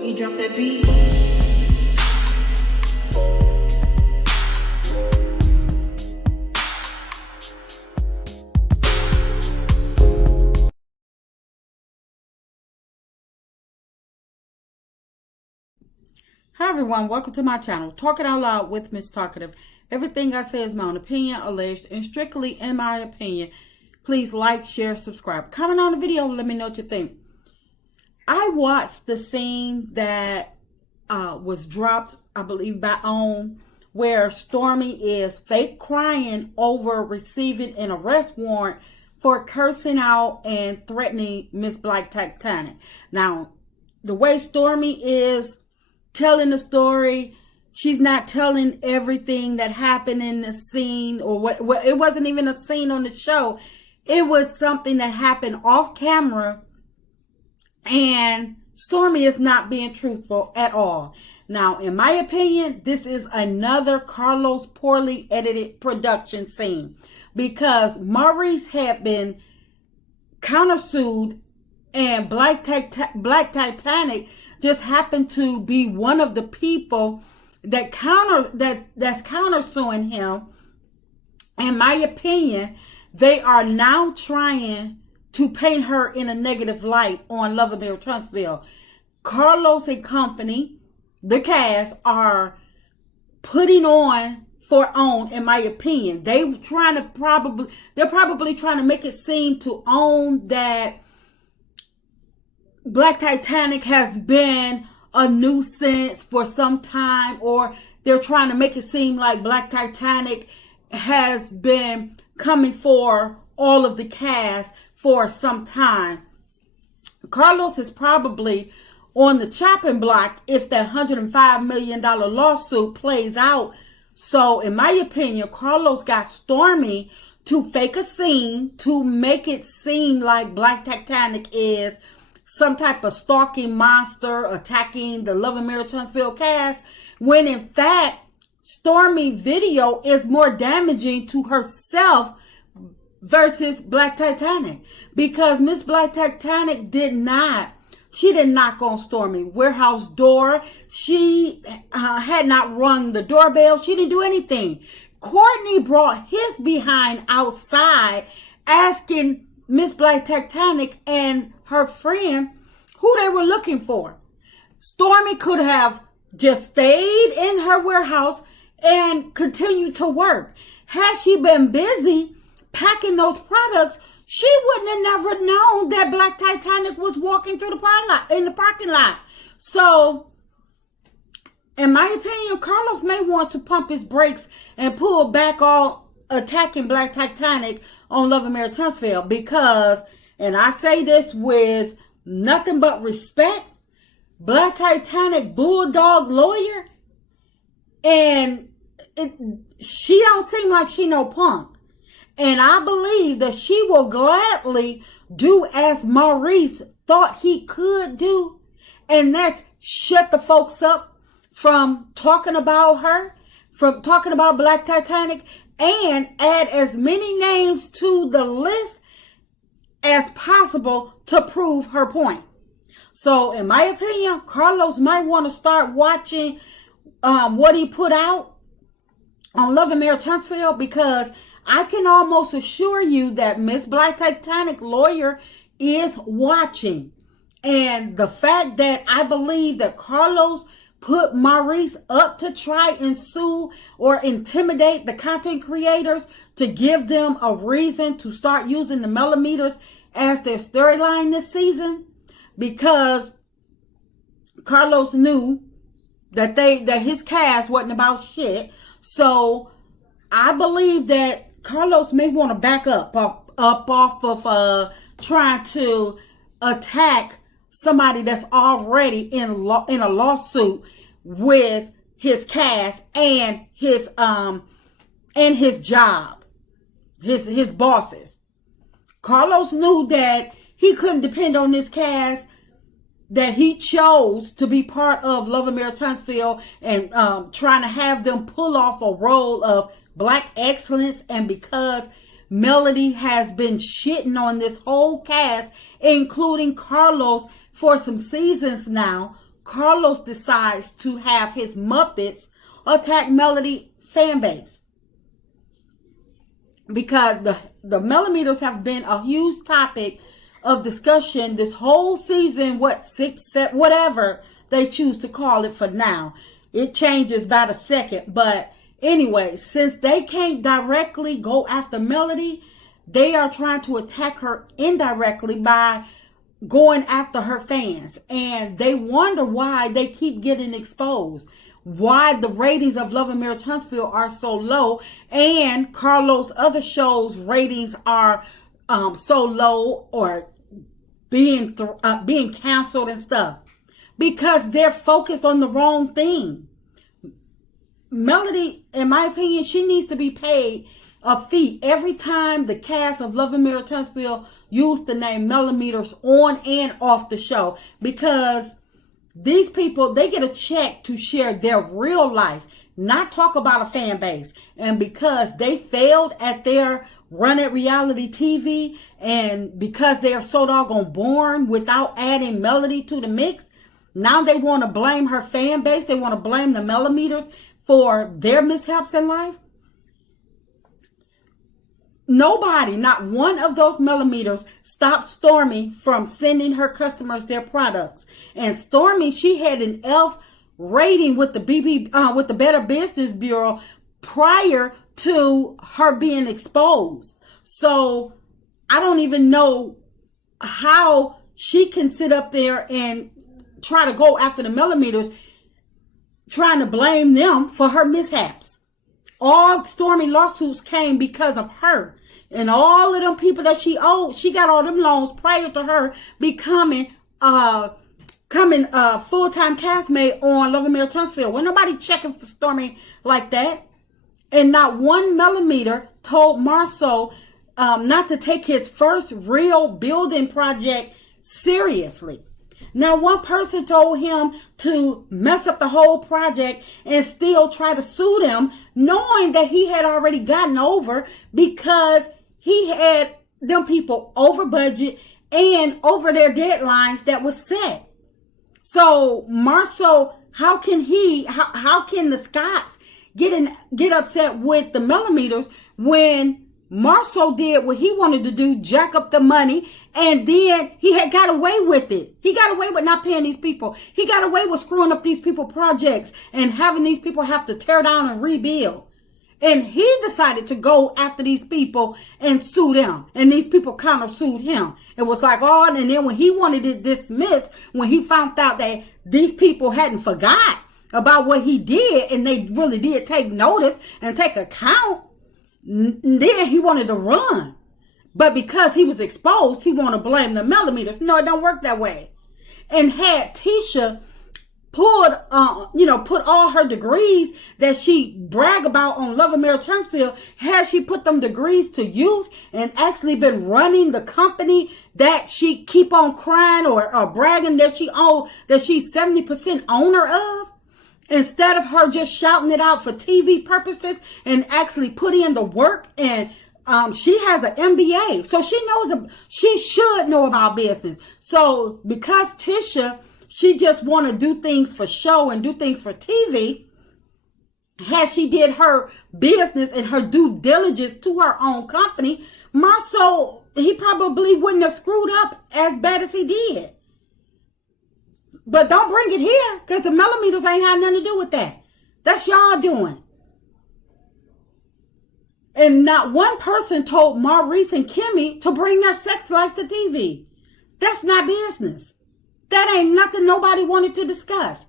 Boogie, drop that beat. Hi everyone, welcome to my channel, Talking Out Loud with Miss Talkative. Everything I say is my own opinion, alleged, and strictly in my opinion. Please like, share, subscribe. Comment on the video, let me know what you think. I watched the scene that was dropped, I believe, by OWN, where Stormi is fake crying over receiving an arrest warrant for cursing out and threatening Miss Black Titanic. Now, the way Stormi is telling the story, she's not telling everything that happened in the scene, or what it wasn't even a scene on the show. It was something that happened off camera, and Stormi is not being truthful at all. Now, in my opinion, this is another Carlos poorly edited production scene, because Maurice had been countersued, and Black Titanic just happened to be one of the people that's countersuing him. In my opinion, they are now trying to paint her in a negative light on Love and Marriage Huntsville. Carlos and company, the cast, are putting on for OWN, in my opinion. They're probably trying to make it seem to OWN that Black Titanic has been a nuisance for some time, or they're trying to make it seem like Black Titanic has been coming for all of the cast for some time. Carlos is probably on the chopping block if that $105 million lawsuit plays out. So in my opinion, Carlos got Stormi to fake a scene to make it seem like Black Titanic is some type of stalking monster attacking the Love and Marriage Huntsville cast, when in fact Stormi video is more damaging to herself versus Black Titanic, because Miss Black Titanic did not knock on Stormi warehouse door. She had not rung the doorbell. She didn't do anything. Courtney brought his behind outside asking Miss Black Titanic and her friend who they were looking for. Stormi could have just stayed in her warehouse and continued to work. Had she been busy packing those products, she wouldn't have never known that Black Titanic was walking through the parking lot. So, in my opinion, Carlos may want to pump his brakes and pull back all attacking Black Titanic on Love and Marriage Huntsville, because, and I say this with nothing but respect, Black Titanic bulldog lawyer, and she don't seem like she no punk. And I believe that she will gladly do as Maurice thought he could do, and that's shut the folks up from talking about her, from talking about Black Titanic, and add as many names to the list as possible to prove her point. So in my opinion, Carlos might want to start watching what he put out on Love and Marriage Huntsville, because I can almost assure you that Miss Black Titanic lawyer is watching. And the fact that I believe that Carlos put Maurice up to try and sue or intimidate the content creators to give them a reason to start using the millimeters as their storyline this season, because Carlos knew that his cast wasn't about shit. So I believe that Carlos may want to back up off of trying to attack somebody that's already in a lawsuit with his cast and his job, his bosses. Carlos knew that he couldn't depend on this cast that he chose to be part of Love and Marriage Huntsville, and trying to have them pull off a role of Black excellence. And because Melody has been shitting on this whole cast, including Carlos, for some seasons now, Carlos decides to have his Muppets attack Melody fan base. Because the millimeters have been a huge topic of discussion this whole season, 6, 7, whatever they choose to call it for now. It changes by the second. But anyway, since they can't directly go after Melody, they are trying to attack her indirectly by going after her fans. And they wonder why they keep getting exposed. Why the ratings of Love and Marriage Huntsville are so low, and Carlos' other shows' ratings are so low or being canceled and stuff, because they're focused on the wrong thing. Melody, in my opinion, she needs to be paid a fee every time the cast of Love and Marriage Huntsville use the name millimeters on and off the show, because these people, they get a check to share their real life, not talk about a fan base. And because they failed at their run at reality TV, and because they are so doggone boring without adding Melody to the mix, now they want to blame her fan base. They want to blame the millimeters for their mishaps in life. Nobody, not one of those millimeters, stopped Stormy from sending her customers their products. And Stormy, she had an F rating with the Better Business Bureau prior to her being exposed. So I don't even know how she can sit up there and try to go after the millimeters, trying to blame them for her mishaps. All Stormy lawsuits came because of her. And all of them people that she owed, she got all them loans prior to her becoming full-time castmate on Love and Marriage Huntsville. When nobody checking for Stormy like that. And not one millimeter told Marceau not to take his first real building project seriously. Now, one person told him to mess up the whole project and still try to sue them, knowing that he had already gotten over, because he had them people over budget and over their deadlines that was set. So Marceau, how can the Scotts get upset with the millimeters when Marceau did what he wanted to do, jack up the money, and then he had got away with it. He got away with not paying these people. He got away with screwing up these people projects and having these people have to tear down and rebuild. And he decided to go after these people and sue them. And these people counter-sued him. It was like, oh, and then when he wanted it dismissed, when he found out that these people hadn't forgot about what he did, and they really did take notice and take account, then he wanted to run. But because he was exposed, he wanted to blame the millimeters. No, it don't work that way. And had Tisha put all her degrees that she brag about on Love and Marriage Huntsville, had she put them degrees to use and actually been running the company that she keep on crying or bragging that she's 70% owner of, instead of her just shouting it out for TV purposes and actually put in the work. And she has an MBA, so she should know about business. So because Tisha, she just want to do things for show and do things for TV, had she did her business and her due diligence to her own company, Marceau, he probably wouldn't have screwed up as bad as he did. But don't bring it here, because the millimeters ain't had nothing to do with that. That's y'all doing. And not one person told Maurice and Kimmy to bring their sex life to TV. That's not business. That ain't nothing nobody wanted to discuss.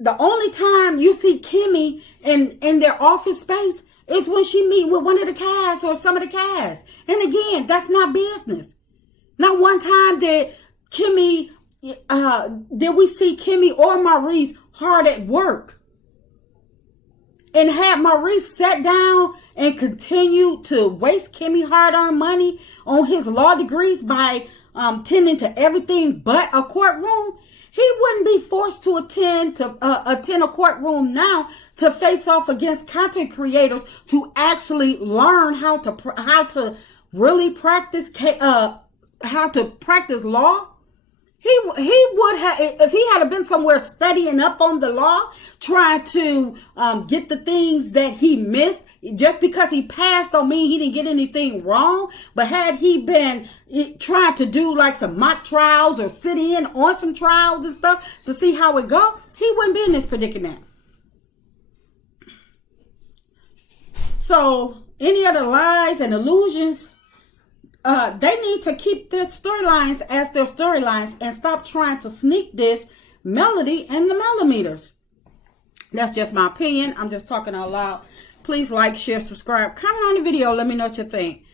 The only time you see Kimmy in their office space is when she meet with one of the cast or some of the cast. And again, that's not business. Not one time did we see Kimmy or Maurice hard at work. And had Maurice sat down and continued to waste Kimmy hard-earned money on his law degrees by tending to everything but a courtroom, he wouldn't be forced to attend a courtroom now to face off against content creators to actually learn how to really practice law He would have, if he had been somewhere studying up on the law, trying to get the things that he missed. Just because he passed don't mean he didn't get anything wrong. But had he been trying to do like some mock trials or sit in on some trials and stuff to see how it go, he wouldn't be in this predicament. So any other lies and illusions, they need to keep their storylines as their storylines and stop trying to sneak this melody and the millimeters. That's just my opinion. I'm just talking out loud. Please like, share, subscribe, comment on the video. Let me know what you think.